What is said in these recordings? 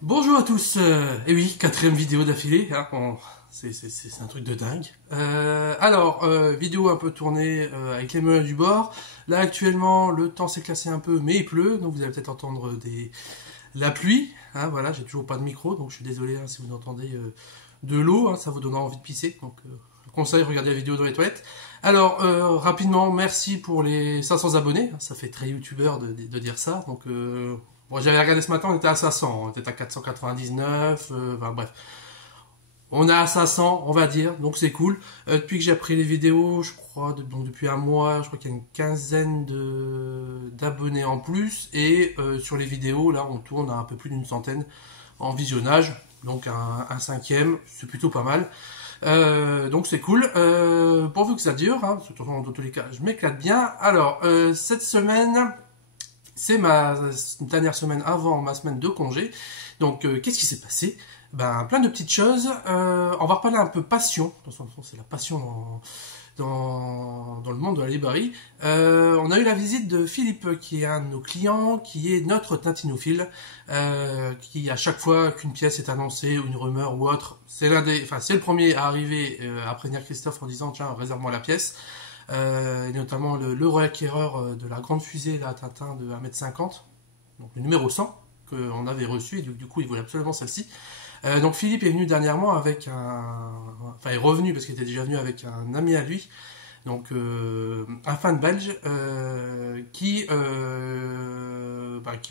Bonjour à tous, et oui, quatrième vidéo d'affilée, hein, c'est un truc de dingue. Vidéo un peu tournée avec les moyens du bord. Là actuellement, le temps s'est classé un peu, mais il pleut, donc vous allez peut-être entendre la pluie. Hein, voilà, j'ai toujours pas de micro, donc je suis désolé hein, si vous entendez de l'eau, hein, ça vous donnera envie de pisser. Donc, je conseille, regardez la vidéo dans les toilettes. Alors, rapidement, merci pour les 500 abonnés. Ça fait très youtubeur de dire ça, donc... Bon, j'avais regardé ce matin, on était à 500, on était à 499, enfin bref. On est à 500, on va dire, donc c'est cool. Depuis que j'ai appris les vidéos, je crois, donc depuis un mois, je crois qu'il y a une quinzaine d'abonnés en plus. Et sur les vidéos, là, on tourne à un peu plus d'une centaine en visionnage. Donc un cinquième, c'est plutôt pas mal. Donc c'est cool. Pourvu que ça dure, hein, parce que dans tous les cas, je m'éclate bien. Alors, cette semaine... C'est ma dernière semaine avant ma semaine de congé. Donc, qu'est-ce qui s'est passé? Ben, plein de petites choses. On va reparler un peu passion. Dans son fond, c'est la passion dans le monde de la librairie. On a eu la visite de Philippe, qui est un de nos clients, qui est notre tintinophile, qui à chaque fois qu'une pièce est annoncée ou une rumeur ou autre, c'est le premier à arriver à prévenir Christophe en disant tiens réserve-moi la pièce. Et notamment le reacquéreur de la grande fusée là, Tintin de 1,50 m, donc le numéro 100 qu'on avait reçu, et du coup il voulait absolument celle-ci. Donc Philippe est venu dernièrement avec enfin est revenu parce qu'il était déjà venu avec un ami à lui, donc un fan belge qui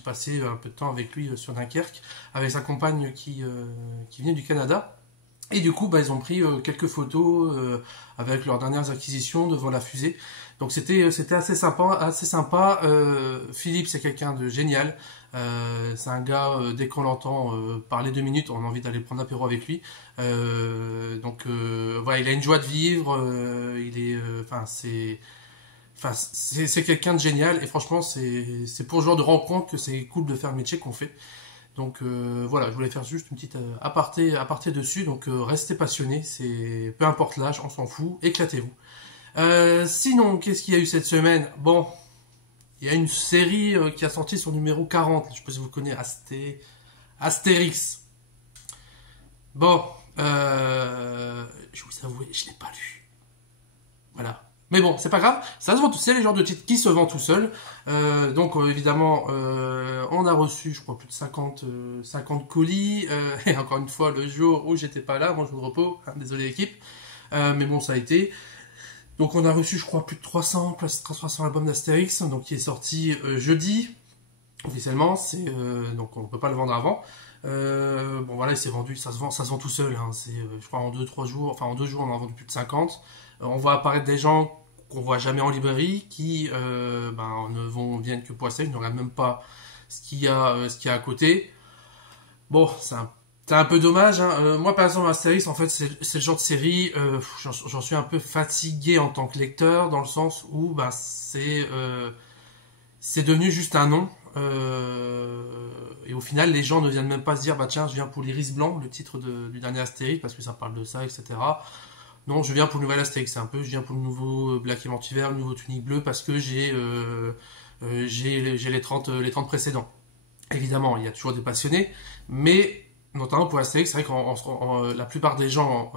passait un peu de temps avec lui sur Dunkerque, avec sa compagne qui venait du Canada. Et du coup, ils ont pris quelques photos avec leurs dernières acquisitions devant la fusée. Donc c'était assez sympa. Philippe, c'est quelqu'un de génial. C'est un gars, dès qu'on l'entend parler 2 minutes, on a envie d'aller prendre l'apéro avec lui. Voilà, il a une joie de vivre. C'est quelqu'un de génial. Et franchement, c'est pour ce genre de rencontre que c'est cool de faire le métier qu'on fait. Donc voilà, je voulais faire juste une petite aparté dessus, donc restez passionnés, peu importe l'âge, on s'en fout, éclatez-vous. Sinon, qu'est-ce qu'il y a eu cette semaine? Bon, il y a une série qui a sorti son numéro 40, je ne sais pas si vous connaissez Astérix. Bon, je vous avoue, je ne l'ai pas lu. Voilà. Mais bon, c'est pas grave, ça se vend tout seul, les genres de titres qui se vendent tout seul. Évidemment, on a reçu, je crois, plus de 50 colis. Et encore une fois, le jour où j'étais pas là, moi jour de repos, hein, désolé l'équipe. Mais bon, ça a été. Donc on a reçu, je crois, plus de 300 albums d'Astérix, donc qui est sorti jeudi, officiellement. Donc on peut pas le vendre avant. Bon voilà, il s'est vendu, ça se vend tout seul. Hein, je crois en 2-3 jours, enfin en 2 jours, on en a vendu plus de 50. On voit apparaître des gens qu'on voit jamais en librairie, qui viennent que pour Astérix, ils ne regardent même pas ce qu'il y a à côté. Bon, c'est un peu dommage. Hein. Moi, par exemple, Astérix, en fait, c'est le genre de série, j'en suis un peu fatigué en tant que lecteur, dans le sens où c'est devenu juste un nom. Et au final, les gens ne viennent même pas se dire, tiens, je viens pour l'Iris Blanc, le titre du dernier Astérix, parce que ça parle de ça, etc. Non, je viens pour le nouvel Astérix, je viens pour le nouveau Black et Mortimer, le nouveau Tunique Bleue, parce que j'ai les 30 précédents. Évidemment, il y a toujours des passionnés, mais notamment pour Astérix, c'est vrai que la plupart des gens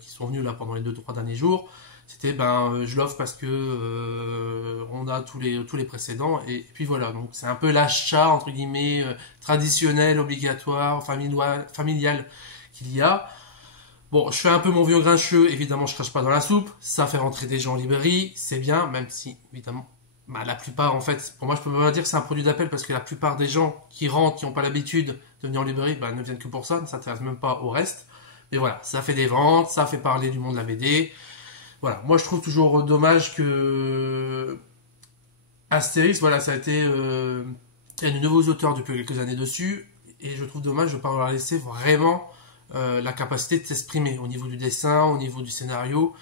qui sont venus là pendant les 2-3 derniers jours, c'était je l'offre parce que on a tous les précédents, et puis voilà, donc c'est un peu l'achat entre guillemets traditionnel, obligatoire, familial qu'il y a. Bon, je fais un peu mon vieux grincheux, évidemment je crache pas dans la soupe, ça fait rentrer des gens en librairie, c'est bien, même si, évidemment, la plupart, en fait, pour moi je peux pas dire que c'est un produit d'appel, parce que la plupart des gens qui rentrent, qui n'ont pas l'habitude de venir en librairie, ne viennent que pour ça, ne s'intéressent même pas au reste. Mais voilà, ça fait des ventes, ça fait parler du monde de la BD. Voilà, moi je trouve toujours dommage que Astérix, voilà, ça a été... il y a de nouveaux auteurs depuis quelques années dessus, et je trouve dommage de ne pas leur laisser vraiment... la capacité de s'exprimer au niveau du dessin, au niveau du scénario,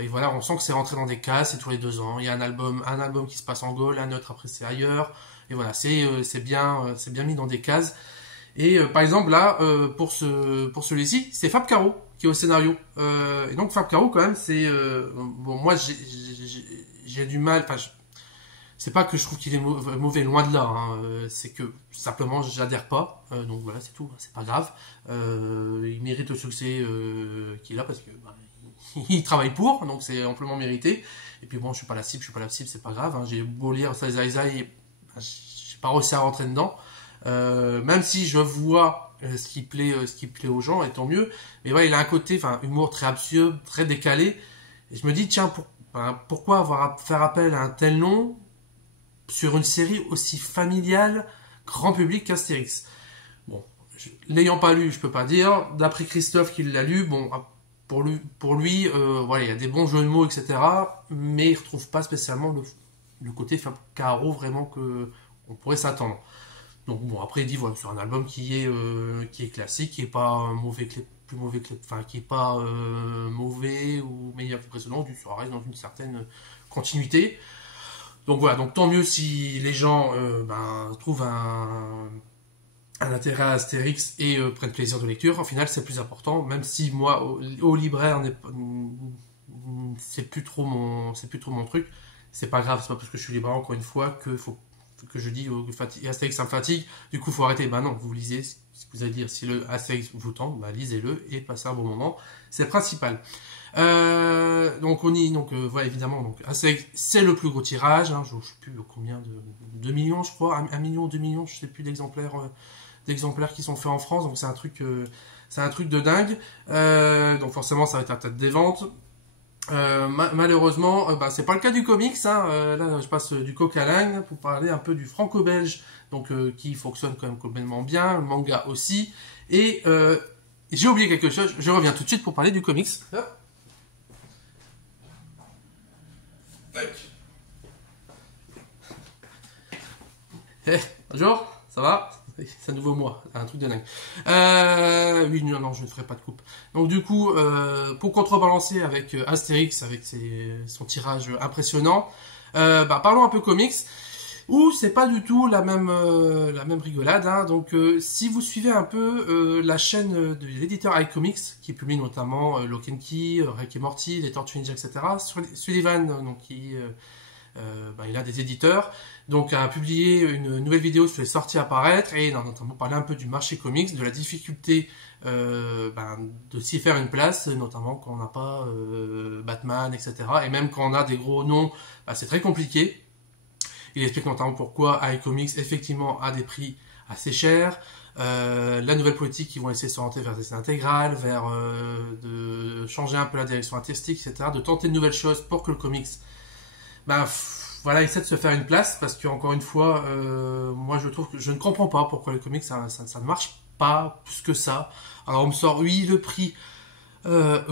et voilà, on sent que c'est rentré dans des cases, c'est tous les 2 ans, il y a un album qui se passe en Gaule, un autre après c'est ailleurs, et voilà, c'est bien mis dans des cases. Et par exemple là, pour celui-ci, c'est Fab Caro qui est au scénario, et donc Fab Caro quand même, c'est bon, moi j'ai du mal, C'est pas que je trouve qu'il est mauvais, loin de là, hein. C'est que simplement j'adhère pas, donc voilà, c'est tout, c'est pas grave. Il mérite le succès qu'il a parce que il travaille pour, donc c'est amplement mérité. Et puis bon, je suis pas la cible, c'est pas grave, hein. J'ai beau lire Zai Zai, j'ai pas réussi à rentrer dedans. Même si je vois ce qui plaît aux gens, et tant mieux. Mais voilà, il a un côté, enfin, humour très absurde, très décalé. Et je me dis, tiens, pourquoi faire appel à un tel nom sur une série aussi familiale, grand public qu'Astérix? Bon, l'ayant pas lu, je peux pas dire. D'après Christophe qui l'a lu, bon, pour lui, voilà, il y a des bons jeux de mots, etc. Mais il retrouve pas spécialement le côté Caro vraiment que on pourrait s'attendre. Donc bon, après il dit voilà, sur un album qui est classique, qui est pas plus mauvais que, enfin qui est pas mauvais ou meilleur que le précédent, ça reste dans une certaine continuité. Donc voilà, donc tant mieux si les gens trouvent un intérêt à Astérix et prennent plaisir de lecture. Au final, c'est le plus important, même si moi, au libraire, c'est plus trop mon truc. C'est pas grave, c'est pas parce que je suis libraire, encore une fois, que je dis Astérix ça me fatigue, du coup faut arrêter. Non, vous lisez ce que vous allez dire. Si le Astérix vous tente, lisez-le et passez un bon moment, c'est le principal. Voilà, évidemment, donc Astérix c'est le plus gros tirage, hein. Je sais plus combien de 2 millions, je crois, 1 million, 2 millions, je sais plus d'exemplaires qui sont faits en France, donc c'est un truc de dingue. Donc forcément ça va être un tas de ventes. Malheureusement, c'est pas le cas du comics, hein. Là, je passe du coq à l'âne pour parler un peu du franco-belge, donc qui fonctionne quand même complètement bien, le manga aussi. Et j'ai oublié quelque chose, je reviens tout de suite pour parler du comics. Bonjour, ça va? C'est un nouveau mois, un truc de dingue. Oui, non, je ne ferai pas de coupe. Donc du coup, pour contrebalancer avec Astérix, avec son tirage impressionnant, parlons un peu comics, où c'est pas du tout la même rigolade, hein. Donc si vous suivez un peu la chaîne de l'éditeur iComics, qui publie notamment Lock and Key, Rick et Morty, les Tortues Ninja, etc., Sullivan, donc il a des éditeurs, donc a publié une nouvelle vidéo sur les sorties à apparaître et notamment parler un peu du marché comics, de la difficulté de s'y faire une place, notamment quand on n'a pas Batman, etc. Et même quand on a des gros noms, c'est très compliqué. Il explique notamment pourquoi iComics effectivement a des prix assez chers, la nouvelle politique qui vont essayer de s'orienter vers des intégrales, vers de changer un peu la direction artistique, etc., de tenter de nouvelles choses pour que le comics essaie de se faire une place, parce que encore une fois, moi je trouve que je ne comprends pas pourquoi les comics ça ne marche pas plus que ça. Alors on me sort le prix, le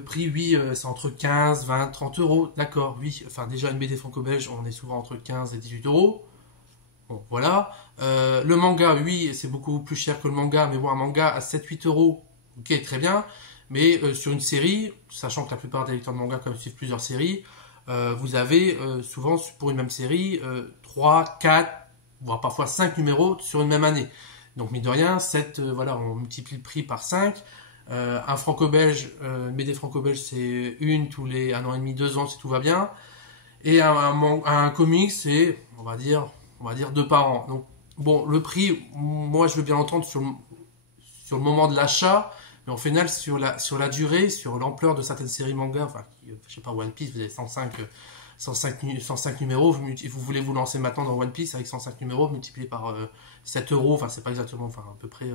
prix, c'est entre 15, 20, 30 euros, d'accord, oui, enfin déjà une BD franco-belge, on est souvent entre 15 et 18 euros. Bon, voilà. Le manga, oui, c'est beaucoup plus cher que le manga, mais bon, un manga à 7-8 euros, ok, très bien. Mais sur une série, sachant que la plupart des lecteurs de manga comme suivent plusieurs séries, vous avez souvent pour une même série 3, 4, voire parfois 5 numéros sur une même année. Donc mine de rien, on multiplie le prix par 5. Un franco-belge, une BD franco-belge, c'est une tous les 1 an et demi, 2 ans si tout va bien. Et un comic, c'est, on va dire 2 par an. Donc bon, le prix, moi je veux bien l'entendre sur le moment de l'achat, mais au final sur la durée, sur l'ampleur de certaines séries manga, je sais pas, One Piece, vous avez 105 numéros, vous voulez vous lancer maintenant dans One Piece avec 105 numéros multiplié par 7 euros, c'est pas exactement, à peu près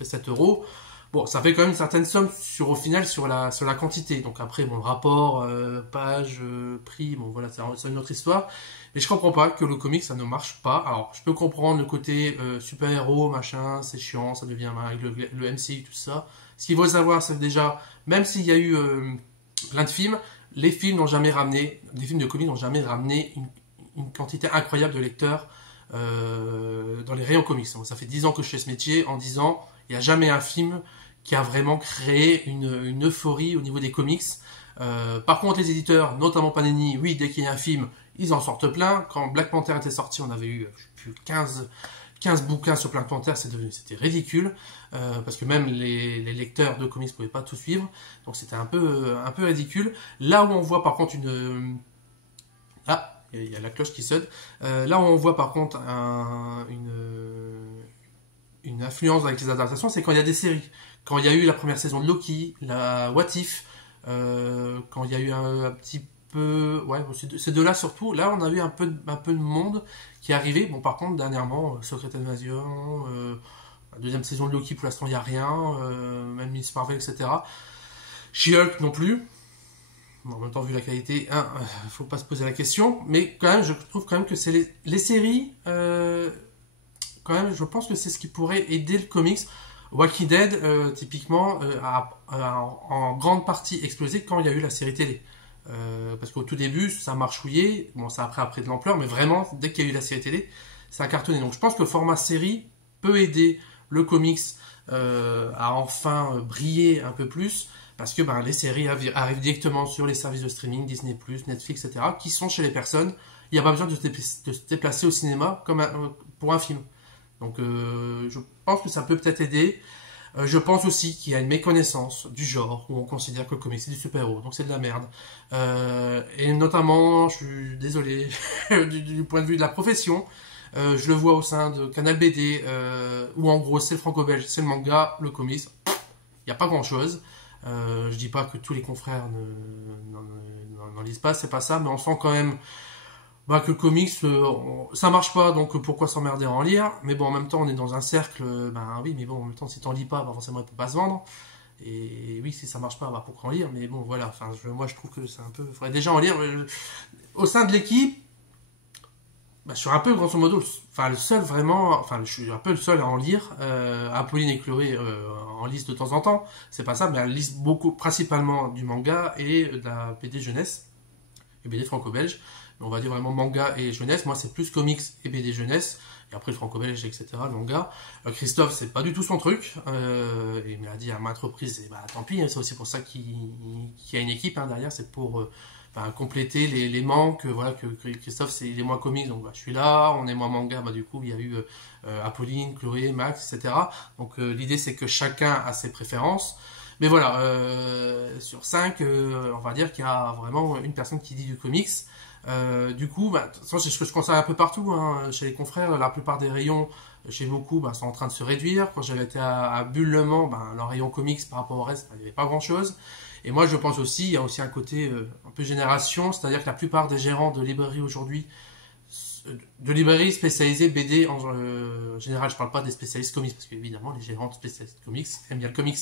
7 euros. Bon, ça fait quand même une certaine somme au final sur la quantité. Donc après, le rapport, page, prix, voilà, c'est une autre histoire. Mais je comprends pas que le comic, ça ne marche pas. Alors, je peux comprendre le côté super-héros, machin, c'est chiant, ça devient avec le MCU, tout ça. Ce qu'il faut savoir, c'est déjà, même s'il y a eu plein de films, les films de comics n'ont jamais ramené une quantité incroyable de lecteurs dans les rayons comics. Ça fait 10 ans que je fais ce métier. En 10 ans, il n'y a jamais un film qui a vraiment créé une euphorie au niveau des comics. Par contre, les éditeurs, notamment Panini, oui, dès qu'il y a un film, ils en sortent plein. Quand Black Panther était sorti, on avait eu plus 15 bouquins sur Black Panther, c'était ridicule, parce que même les lecteurs de comics ne pouvaient pas tout suivre, donc c'était un peu ridicule. Là où on voit par contre il y a la cloche qui sonne. Là, on voit par contre une influence avec les adaptations, c'est quand il y a des séries. Quand il y a eu la première saison de Loki, la What If, quand il y a eu un petit peu... Ouais, ces deux-là surtout. Là, on a eu un peu de monde qui est arrivé. Bon, par contre, dernièrement, Secret Invasion, la deuxième saison de Loki, pour l'instant, il n'y a rien. Même Miss Marvel, etc. She-Hulk non plus. Bon, en même temps, vu la qualité, faut pas se poser la question. Mais quand même, je trouve quand même que c'est les séries... quand même, je pense que c'est ce qui pourrait aider le comics. Walking Dead, typiquement, a en grande partie explosé quand il y a eu la série télé. Parce qu'au tout début, ça marchouillait. Bon, ça a pris de l'ampleur, mais vraiment, dès qu'il y a eu la série télé, ça a cartonné. Donc je pense que le format série peut aider le comics à enfin briller un peu plus. Parce que les séries arrivent directement sur les services de streaming, Disney+, Netflix, etc., qui sont chez les personnes. Il n'y a pas besoin de se déplacer au cinéma pour un film. Donc je pense que ça peut peut-être aider. Je pense aussi qu'il y a une méconnaissance du genre où on considère que le comics c'est du super-héros, donc c'est de la merde. Et notamment, je suis désolé, du point de vue de la profession, je le vois au sein de Canal BD, où en gros c'est le franco-belge, c'est le manga, le comics, il n'y a pas grand-chose. Je dis pas que tous les confrères n'en lisent pas, c'est pas ça, mais on sent quand même que le comics, ça marche pas, donc pourquoi s'emmerder à en lire? Mais bon, en même temps, on est dans un cercle, oui, mais bon, en même temps, si t'en lis pas, forcément, il peut pas se vendre. Et oui, si ça marche pas, pourquoi en lire? Mais bon, voilà, enfin, moi, je trouve que c'est un peu... Il faudrait déjà en lire. Au sein de l'équipe, je suis un peu, grosso modo, le seul vraiment... je suis un peu le seul à en lire. Apolline et Chloé en lisent de temps en temps. C'est pas ça, mais elles lisent beaucoup, principalement du manga et de la BD jeunesse. Et BD franco-belge. On va dire vraiment manga et jeunesse. Moi, c'est plus comics et BD jeunesse. Et après, le franco-belge, etc., le manga. Christophe, c'est pas du tout son truc. Il m'a dit à maintes reprises, tant pis, c'est aussi pour ça qu'il y a une équipe derrière. C'est pour compléter les manques. Voilà, que Christophe, il est moins comics, donc je suis là. On est moins manga, du coup, il y a eu Apolline, Chloé, Max, etc. Donc, l'idée, c'est que chacun a ses préférences. Mais voilà, sur 5, on va dire qu'il y a vraiment une personne qui dit du comics. Du coup, c'est ce que je constate un peu partout, chez les confrères. La plupart des rayons, chez beaucoup, sont en train de se réduire. Quand j'avais été à Bulle Le Mans, leur rayon comics par rapport au reste, il n'y avait pas grand-chose. Et moi, je pense aussi, il y a aussi un côté un peu génération, c'est-à-dire que la plupart des gérants de librairies aujourd'hui, de librairies spécialisées BD en général, je parle pas des spécialistes comics, parce qu'évidemment, les gérants spécialistes comics aiment bien le comics.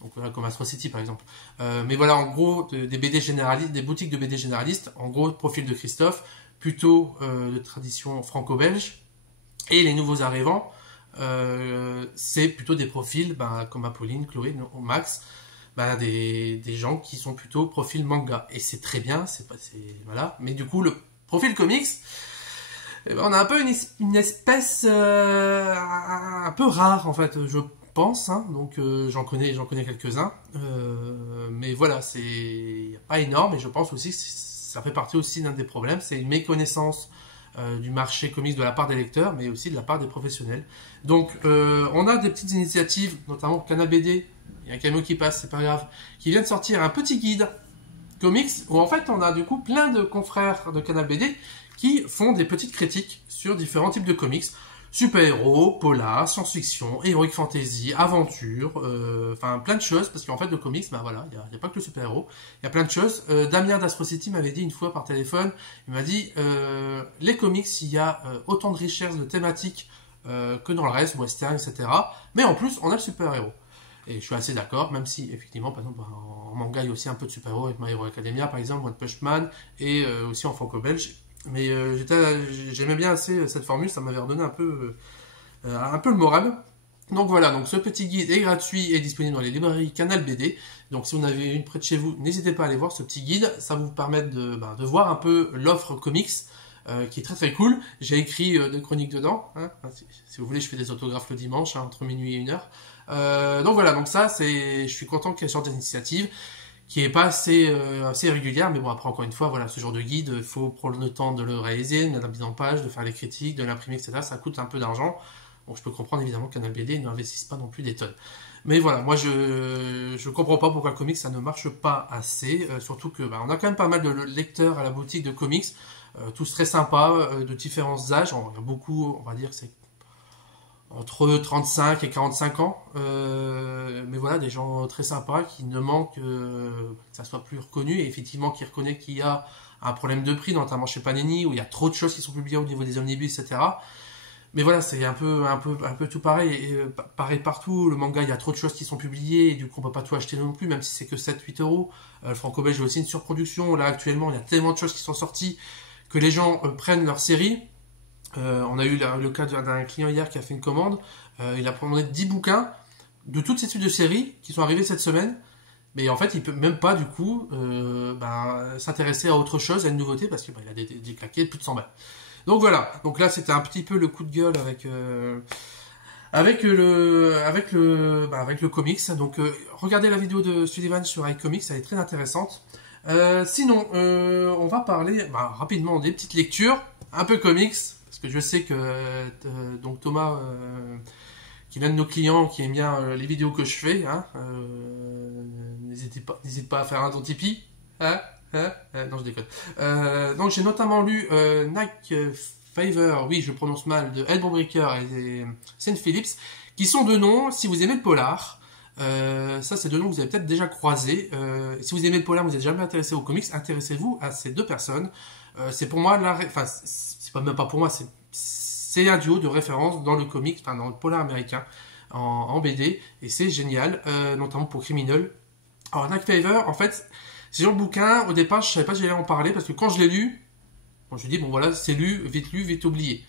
Donc comme Astro City par exemple. Mais voilà, en gros, des BD généralistes, des boutiques de BD généralistes, en gros, profil de Christophe, plutôt de tradition franco-belge. Et les nouveaux arrivants, c'est plutôt des profils comme Apolline, Chloé, Max, des gens qui sont plutôt profil manga. Et c'est très bien, voilà. Mais du coup, le profil comics, on a un peu une espèce un peu rare en fait, je pense, donc j'en connais quelques-uns, mais voilà, c'est pas énorme, et je pense aussi que ça fait partie aussi d'un des problèmes, c'est une méconnaissance du marché comics de la part des lecteurs, mais aussi de la part des professionnels. Donc on a des petites initiatives, notamment Canal BD, il y a un camion qui passe, c'est pas grave, qui vient de sortir un petit guide comics, où en fait on a du coup plein de confrères de Canal BD qui font des petites critiques sur différents types de comics, super-héros, polar, science-fiction, heroic fantasy, aventure, plein de choses, parce qu'en fait le comics, il n'y a pas que le super-héros, il y a plein de choses. Damien d'Astro City m'avait dit une fois par téléphone, il m'a dit les comics, il y a autant de richesse de thématiques que dans le reste, western, etc. Mais en plus, on a le super-héros. Et je suis assez d'accord, même si effectivement, par exemple, en manga, il y a aussi un peu de super-héros avec My Hero Academia, par exemple, One Punch Man, et aussi en franco-belge. Mais j'aimais bien assez cette formule, ça m'avait redonné un peu le moral. Donc voilà, donc ce petit guide est gratuit et disponible dans les librairies Canal BD. Donc si vous en avez une près de chez vous, n'hésitez pas à aller voir ce petit guide. Ça va vous permettre de voir un peu l'offre comics, qui est très très cool. J'ai écrit des chroniques dedans. Si vous voulez, je fais des autographes le dimanche, entre minuit et 1h. Donc voilà, donc ça, je suis content qu'il y ait ce genre d'initiative, qui est pas assez régulière, mais bon, après, encore une fois, voilà, ce genre de guide, il faut prendre le temps de le réaliser, de la mise en page, de faire les critiques, de l'imprimer, etc. Ça coûte un peu d'argent. Donc je peux comprendre évidemment que Canal BD n'investisse pas non plus des tonnes. Mais voilà, moi je comprends pas pourquoi le comics ça ne marche pas assez, surtout que on a quand même pas mal de lecteurs à la boutique de comics. tous très sympas, de différents âges. Il y a beaucoup, on va dire, c'est entre 35 et 45 ans. Mais voilà, des gens très sympas qui ne manquent que ça soit plus reconnu et effectivement qui reconnaît qu'il y a un problème de prix, notamment chez Panini, où il y a trop de choses qui sont publiées au niveau des omnibus, etc. Mais voilà, c'est un peu tout pareil. Et, pareil partout, le manga, il y a trop de choses qui sont publiées, et du coup, on peut pas tout acheter non plus, même si c'est que 7-8 euros. Le franco-belge a aussi une surproduction. Là, actuellement, il y a tellement de choses qui sont sorties que les gens prennent leur série. On a eu le cas d'un client hier qui a fait une commande. Il a commandé 10 bouquins de toutes ces types de séries qui sont arrivés cette semaine. Mais en fait, il peut même pas, du coup, s'intéresser à autre chose, à une nouveauté, parce qu'il a des claquets de plus de 100 balles. Donc voilà, donc là c'était un petit peu le coup de gueule avec le comics. Donc regardez la vidéo de Sullivan sur iComics, elle est très intéressante. Sinon, on va parler rapidement des petites lectures, un peu comics, parce que je sais que donc Thomas, qui est l'un de nos clients, qui aime bien les vidéos que je fais, hein, n'hésite pas à faire un don Tipeee, hein. Non, je déconne. Donc j'ai notamment lu Night Fever, oui je prononce mal, de Ed Brubaker et Sean Phillips, qui sont deux noms, si vous aimez le polar, ça c'est deux noms que vous avez peut-être déjà croisés. Si vous aimez le polar, vous n'êtes jamais intéressé aux comics, intéressez-vous à ces deux personnes. C'est pour moi, enfin c'est pas même pas pour moi, c'est un duo de référence dans le comics, enfin dans le polar américain, en BD, et c'est génial, notamment pour Criminal. Alors Night Fever, en fait, c'est sur le bouquin, au départ, je savais pas si j'allais en parler, parce que quand je l'ai lu, je me suis dit, bon voilà, c'est lu, vite oublié.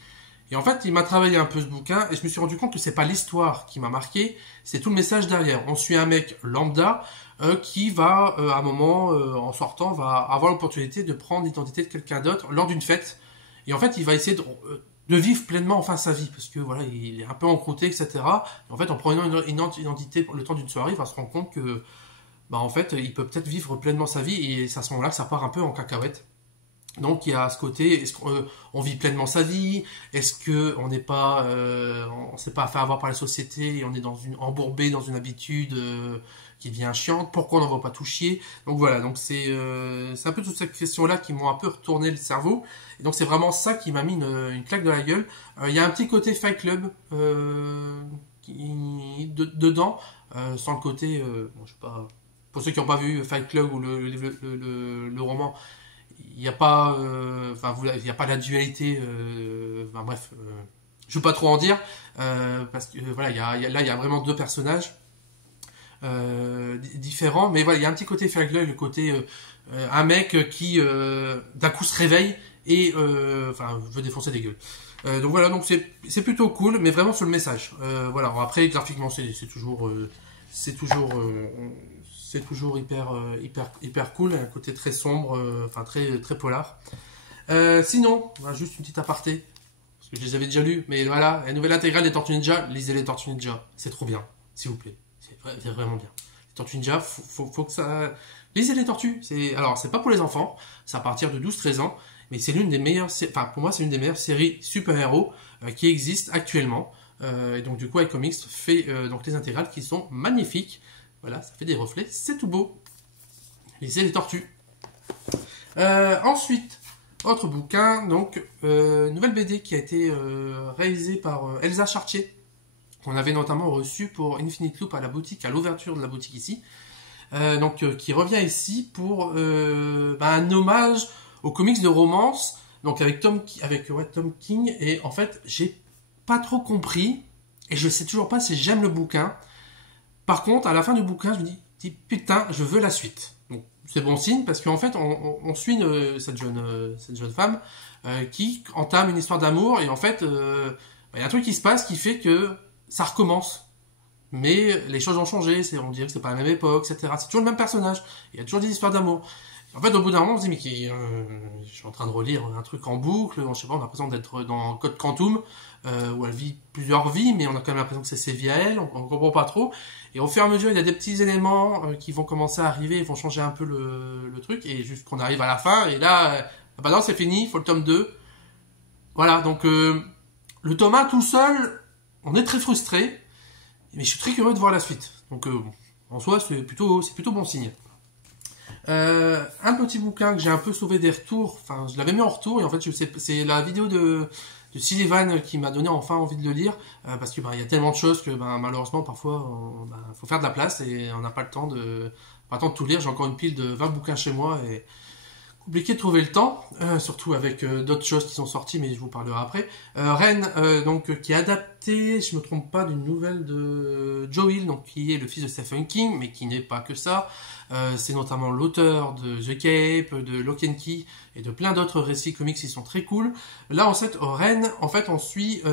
Et en fait, il m'a travaillé un peu ce bouquin, et je me suis rendu compte que c'est pas l'histoire qui m'a marqué, c'est tout le message derrière. On suit un mec lambda, qui va, à un moment, en sortant, va avoir l'opportunité de prendre l'identité de quelqu'un d'autre lors d'une fête. Et en fait, il va essayer de vivre pleinement enfin sa vie, parce que voilà, il est un peu encrouté, etc. Et en fait, en prenant une identité le temps d'une soirée, il va se rendre compte que en fait, il peut peut-être vivre pleinement sa vie, et c'est à ce moment-là que ça part un peu en cacahuète. Donc il y a ce côté, est-ce qu'on vit pleinement sa vie? Est-ce qu'on n'est pas, on s'est pas fait avoir par la société et on est embourbé dans une habitude qui devient chiante? Pourquoi on n'en va pas tout chier? Donc voilà, donc c'est un peu toutes ces questions-là qui m'ont un peu retourné le cerveau. Et donc c'est vraiment ça qui m'a mis une claque dans la gueule. Il y a un petit côté Fight Club dedans, sans le côté, bon, je sais pas. Pour ceux qui n'ont pas vu Fight Club ou le roman, il n'y a pas, il n'y a pas la dualité. Bref, je ne veux pas trop en dire parce que voilà, là il y a vraiment deux personnages différents, mais voilà, il y a un petit côté Fight Club, le côté un mec qui d'un coup se réveille et veut défoncer des gueules. Donc voilà, donc c'est plutôt cool, mais vraiment sur le message. Voilà, après graphiquement c'est toujours hyper cool, un côté très sombre, très polar. Sinon, juste une petite aparté, parce que je les avais déjà lus, mais voilà, la nouvelle intégrale des Tortues Ninja, lisez les Tortues Ninja, c'est trop bien, s'il vous plaît, c'est vraiment bien. Les Tortues Ninja, faut que ça... Lisez les Tortues, alors c'est pas pour les enfants, c'est à partir de 12-13 ans, mais c'est l'une des meilleures, pour moi c'est l'une des meilleures séries super-héros qui existent actuellement. Et donc du coup, iComics fait donc les intégrales qui sont magnifiques. Voilà, ça fait des reflets, c'est tout beau. Lisez les Tortues. Ensuite, autre bouquin, donc nouvelle BD qui a été réalisée par Elsa Chartier, qu'on avait notamment reçu pour Infinite Loop à la boutique, à l'ouverture de la boutique ici. Qui revient ici pour un hommage aux comics de romance, donc avec Tom King. Et en fait, j'ai pas trop compris, et je sais toujours pas si j'aime le bouquin. Par contre, à la fin du bouquin, je me dis putain, je veux la suite. Donc c'est bon signe, parce qu'en fait, on suit cette jeune femme qui entame une histoire d'amour, et en fait, y a un truc qui se passe qui fait que ça recommence. Mais les choses ont changé, on dirait que c'est pas la même époque, etc. C'est toujours le même personnage, il y a toujours des histoires d'amour. En fait, au bout d'un moment, on se dit, mais je suis en train de relire un truc en boucle, je sais pas, on a l'impression d'être dans Code Quantum, où elle vit plusieurs vies, mais on a quand même l'impression que c'est ses vies à elle, on comprend pas trop. Et au fur et à mesure, il y a des petits éléments qui vont commencer à arriver, ils vont changer un peu le truc, et juste qu'on arrive à la fin, et là, non, c'est fini, il faut le tome 2. Voilà, donc le tome 1 tout seul, on est très frustré, mais je suis très curieux de voir la suite. Donc en soi, c'est plutôt bon signe. Un petit bouquin que j'ai un peu sauvé des retours, enfin je l'avais mis en retour et en fait c'est la vidéo de Sullivan qui m'a donné enfin envie de le lire parce que il y a tellement de choses que malheureusement parfois faut faire de la place et on n'a pas le temps de tout lire. J'ai encore une pile de 20 bouquins chez moi et compliqué de trouver le temps, surtout avec d'autres choses qui sont sorties, mais je vous parlerai après. Ren, donc qui est adapté, je me trompe pas, d'une nouvelle de Joe Hill, donc qui est le fils de Stephen King, mais qui n'est pas que ça. C'est notamment l'auteur de The Cape, de Lock and Key et de plein d'autres récits comics qui sont très cool. Là, en fait, Ren, on suit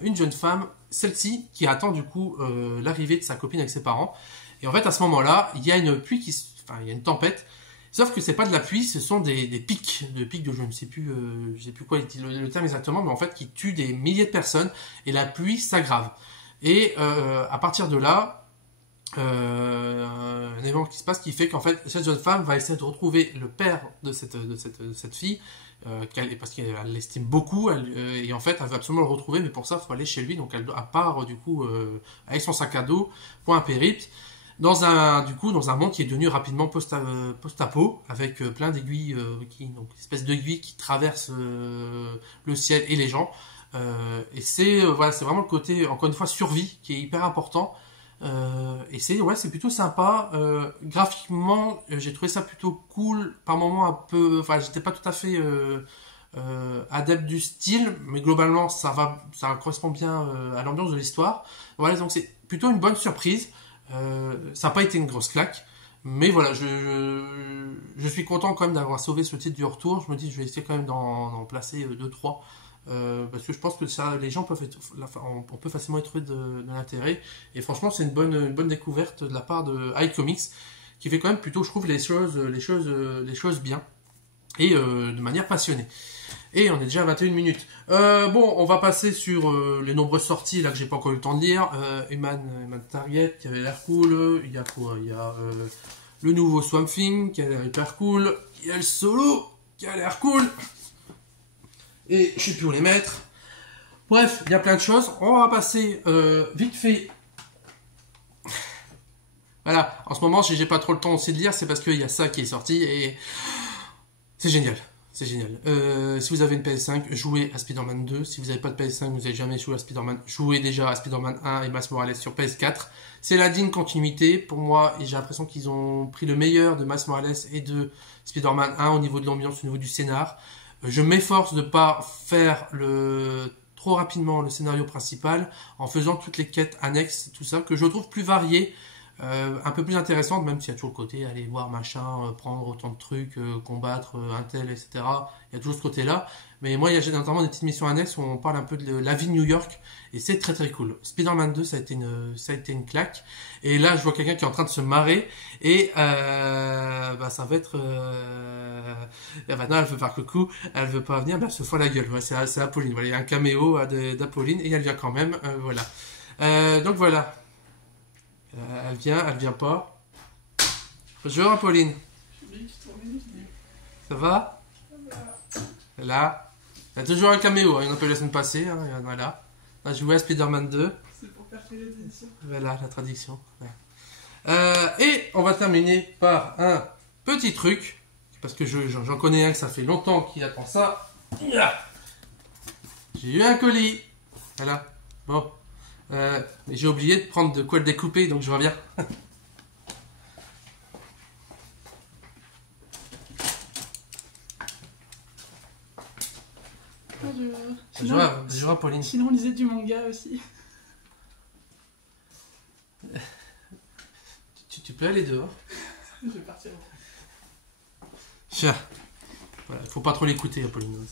une jeune femme, celle-ci, qui attend du coup l'arrivée de sa copine avec ses parents. Et en fait, à ce moment-là, il y a une pluie il y a une tempête. Sauf que c'est pas de la pluie, ce sont des pics de je ne sais plus, je sais plus quoi le terme exactement, mais en fait qui tuent des milliers de personnes et la pluie s'aggrave. Et à partir de là, un événement qui se passe qui fait qu'en fait cette jeune femme va essayer de retrouver le père de cette fille parce qu'elle l'estime beaucoup et en fait elle veut absolument le retrouver, mais pour ça il faut aller chez lui, donc elle part du coup avec son sac à dos pour un périple. Dans un monde qui est devenu rapidement post-apo, avec plein d'aiguilles, donc une espèce d'aiguilles qui traversent le ciel et les gens. Et c'est vraiment le côté, encore une fois, survie qui est hyper important. Et c'est plutôt sympa. Graphiquement, j'ai trouvé ça plutôt cool. Par moments un peu, j'étais pas tout à fait adepte du style, mais globalement ça correspond bien à l'ambiance de l'histoire. Voilà, donc c'est plutôt une bonne surprise. Ça n'a pas été une grosse claque, mais voilà, je suis content quand même d'avoir sauvé ce titre du retour. Je me dis, je vais essayer quand même d'en placer 2-3 parce que je pense que les gens on peut facilement y trouver de l'intérêt. Et franchement, c'est une bonne découverte de la part de iComics qui fait quand même plutôt, je trouve, les choses bien et de manière passionnée. Et on est déjà à 21 minutes. On va passer sur les nombreuses sorties là que j'ai pas encore eu le temps de lire. Human Target qui avait l'air cool. Il y a quoi? Il y a le nouveau Swamp Thing qui a l'air hyper cool. Il y a le solo qui a l'air cool. Et je sais plus où les mettre. Bref, il y a plein de choses. On va passer vite fait. Voilà, en ce moment, si j'ai pas trop le temps aussi de lire, c'est parce qu'il y a ça qui est sorti et c'est génial. C'est génial. Si vous avez une PS5, jouez à Spider-Man 2. Si vous n'avez pas de PS5, vous n'avez jamais joué à Spider-Man, jouez déjà à Spider-Man 1 et Miles Morales sur PS4. C'est la digne continuité pour moi et j'ai l'impression qu'ils ont pris le meilleur de Miles Morales et de Spider-Man 1 au niveau de l'ambiance, au niveau du scénar. Je m'efforce de ne pas faire trop rapidement le scénario principal en faisant toutes les quêtes annexes, tout ça, que je trouve plus variées. Un peu plus intéressante, même s'il y a toujours le côté aller voir machin, prendre autant de trucs, combattre un tel, etc. Il y a toujours ce côté-là. Mais moi, il y a notamment des petites missions annexes où on parle un peu de la vie de New York et c'est très très cool. Spider-Man 2, ça a été une claque. Et là, je vois quelqu'un qui est en train de se marrer et ça va être. Maintenant, elle veut faire coucou, elle veut pas venir, elle se fout la gueule. Ouais, c'est Apolline. Voilà, il y a un caméo d'Apolline et elle vient quand même. Voilà. Donc voilà. Elle vient pas. Bonjour Apolline. Ça va? Là. Il y a toujours un caméo, hein. Il y en a un peu la semaine passée, hein. Il y en a là. On a joué à Spider-Man 2. C'est pour faire les traditions. Voilà, la tradition. Ouais. Et on va terminer par un petit truc. Parce que j'en connais un que ça fait longtemps qu'il attend ça. J'ai eu un colis. Voilà. Bon. Mais j'ai oublié de prendre de quoi le découper, donc je reviens. Bonjour Pauline. Sinon on lisait du manga aussi. Tu peux aller dehors. Je vais partir. Tiens. Voilà, faut pas trop l'écouter, Pauline.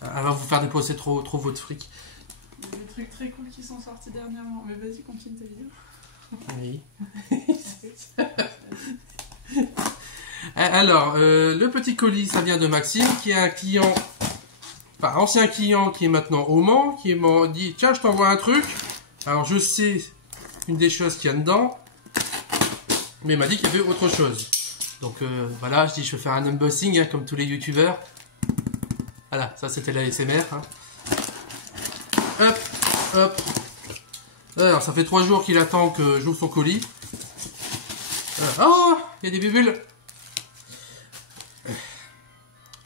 Elle va vous faire déposer trop votre fric. Il y a des trucs très cool qui sont sortis dernièrement. Mais vas-y, continue ta vidéo. Oui. Alors, le petit colis, ça vient de Maxime, qui est un client, enfin ancien client qui est maintenant au Mans, qui m'a dit tiens, je t'envoie un truc. Alors, je sais une des choses qu'il y a dedans, mais il m'a dit qu'il y avait autre chose. Donc voilà, je dis je vais faire un unboxing hein, comme tous les youtubeurs. Voilà, ça c'était la ASMR. Hein. Hop, hop. Alors, ça fait 3 jours qu'il attend que j'ouvre son colis. Oh, il y a des bulles.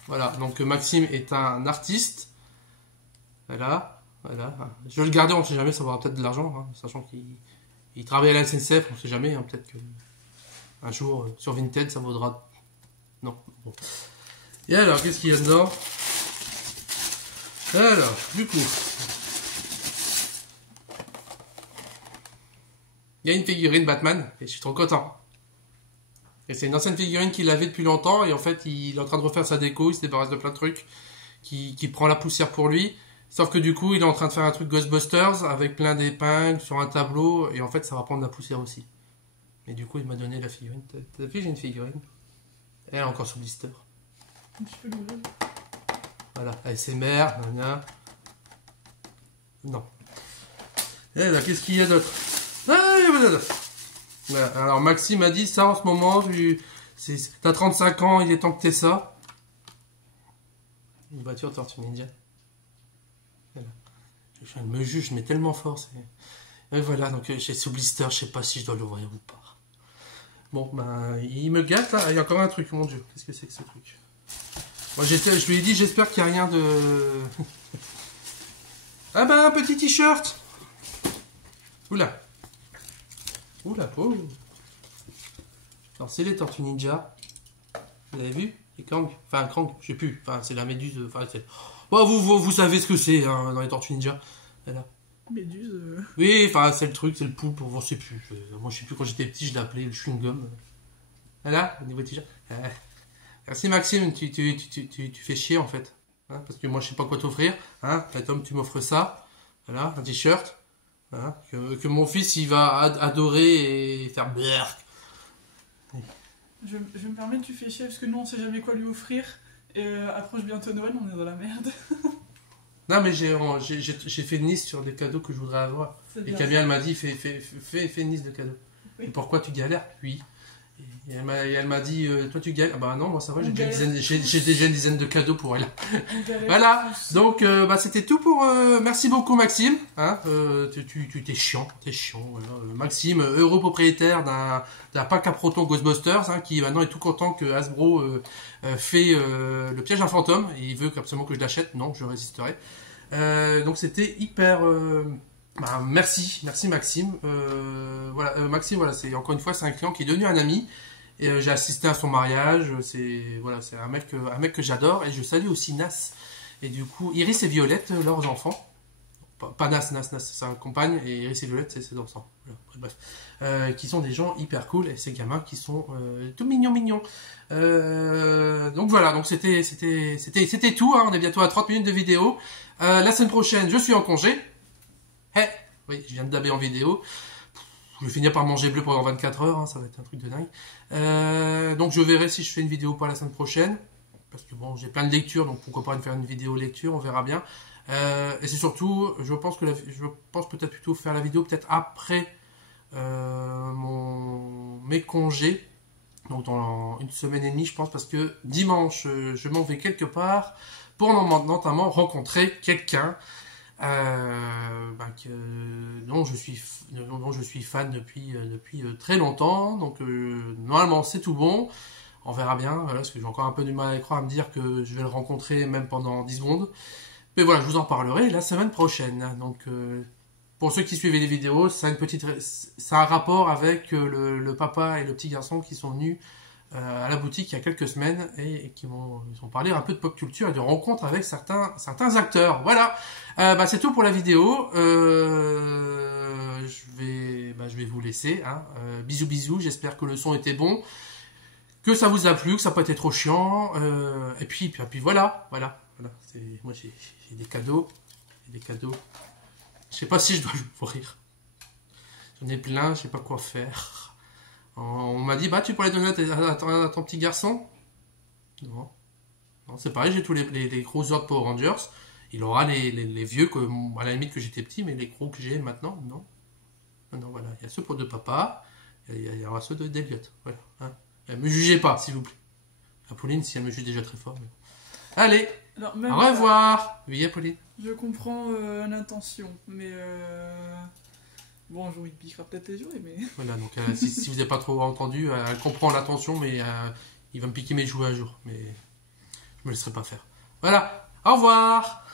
Voilà, donc Maxime est un artiste. Voilà, voilà. Je vais le garder, on ne sait jamais, ça vaudra peut-être de l'argent, hein, sachant qu'il travaille à la SNCF, on ne sait jamais, hein, peut-être que un jour sur Vinted ça vaudra. Non. Bon. Et alors, qu'est-ce qu'il y a dedans? Alors, du coup, il y a une figurine Batman, et je suis trop content. Et c'est une ancienne figurine qu'il avait depuis longtemps, et en fait, il est en train de refaire sa déco, il se débarrasse de plein de trucs, qui prend la poussière pour lui. Sauf que du coup, il est en train de faire un truc Ghostbusters, avec plein d'épingles sur un tableau, et en fait, ça va prendre de la poussière aussi. Et du coup, il m'a donné la figurine. T'as vu, j'ai une figurine. Elle est encore sous blister. Tu peux l'ouvrir. Voilà, ASMR, nanana. Non. Et là, qu'est-ce qu'il y a d'autre? Voilà. Alors, Maxime m'a dit ça en ce moment, t'as 35 ans, il est temps que t'aies ça. Une voiture Tortue Ninja. Voilà. Je viens de me juger, je mets tellement fort. Et voilà, donc j'ai sous blister, je sais pas si je dois l'ouvrir ou pas. Bon, ben, il me gâte là. Il y a encore un truc, mon dieu. Qu'est-ce que c'est que ce truc? Moi, je lui ai dit, j'espère qu'il n'y a rien de. Ah ben, un petit t-shirt. Oula. Oula, oh. Alors, c'est les Tortues Ninja. Vous avez vu? Les Krang. Enfin, Krang, je sais plus. Enfin, c'est la méduse. Enfin, c'est. Oh, vous savez ce que c'est hein, dans les Tortues Ninja. Voilà. Méduse. Oui, enfin, c'est le truc, c'est le poulpe, on sait plus. Moi, je sais plus, quand j'étais petit, je l'appelais le chewing-gum. Voilà, au niveau t-shirt. Merci Maxime, tu fais chier en fait. Hein, parce que moi, je sais pas quoi t'offrir. Hein, Tom, tu m'offres ça. Voilà, un t-shirt. Voilà, que mon fils, il va adorer et faire berk. Je me permets, tu fais chier parce que nous, on sait jamais quoi lui offrir. Et approche bientôt Noël, on est dans la merde. Non, mais j'ai fait une liste sur des cadeaux que je voudrais avoir. Et Camille, elle m'a dit, fais une liste de cadeaux. Oui. Et pourquoi tu galères? Oui. Et elle m'a dit, toi tu galères? Bah non, moi ça va, j'ai déjà une dizaine de cadeaux pour elle. Voilà, donc bah, c'était tout pour... merci beaucoup Maxime. Hein, t'es chiant. Voilà. Maxime, heureux propriétaire d'un pack à proton Ghostbusters, hein, qui maintenant est tout content que Hasbro fait le piège d'un fantôme. Et il veut absolument que je l'achète. Non, je résisterai. Donc c'était hyper... Bah, merci Maxime. Voilà, Maxime, voilà, c'est encore une fois, c'est un client qui est devenu un ami. Et j'ai assisté à son mariage. C'est un mec que j'adore. Et je salue aussi Nas. Et du coup, Iris et Violette, leurs enfants. Pas Nas, c'est sa compagne. Et Iris et Violette, c'est ses enfants. Voilà, bref. Qui sont des gens hyper cool. Et ces gamins qui sont tout mignons. Donc voilà, donc c'était tout. Hein. On est bientôt à 30 minutes de vidéo. La semaine prochaine, je suis en congé. Oui, je viens de daber en vidéo. Je vais finir par manger bleu pendant 24 heures, hein, ça va être un truc de dingue. Donc je verrai si je fais une vidéo pas la semaine prochaine. Parce que bon, j'ai plein de lectures, donc pourquoi pas faire une vidéo lecture, on verra bien. Et c'est surtout, je pense peut-être plutôt faire la vidéo peut-être après mes congés. Donc dans une semaine et demie, je pense, parce que dimanche, je m'en vais quelque part pour notamment rencontrer quelqu'un. Dont je suis fan depuis très longtemps, donc normalement c'est tout bon, on verra bien, voilà, parce que j'ai encore un peu du mal à y croire, à me dire que je vais le rencontrer même pendant 10 secondes, mais voilà, je vous en parlerai la semaine prochaine. Donc pour ceux qui suivaient les vidéos, ça a un rapport avec le papa et le petit garçon qui sont venus à la boutique il y a quelques semaines et qui ont parlé un peu de pop culture et de rencontres avec certains acteurs. Voilà, c'est tout pour la vidéo. Je vais vous laisser. Hein. Bisous, j'espère que le son était bon, que ça vous a plu, que ça n'a pas été trop chiant. Et puis voilà. Moi j'ai des cadeaux. Je sais pas si je dois l'ouvrir. J'en ai plein, je sais pas quoi faire. On m'a dit, tu pourrais donner à ton petit garçon? Non, c'est pareil, j'ai tous les gros ordres Power Rangers. Il aura les vieux, à la limite que j'étais petit, mais les gros que j'ai maintenant, non. Non, voilà, il y a ceux pour de papa, il y aura ceux d'Eliott. Voilà. Hein. Me jugez pas, s'il vous plaît. Apolline, si elle me juge déjà très fort. Mais... Allez, au revoir. Oui, Apolline. Je comprends l'intention, mais... Bon, un jour il piquera peut-être les jouets, mais... Voilà, donc si vous n'avez pas trop entendu, elle comprend l'attention, mais il va me piquer mes jouets un jour. Mais me laisserai pas faire. Voilà, au revoir.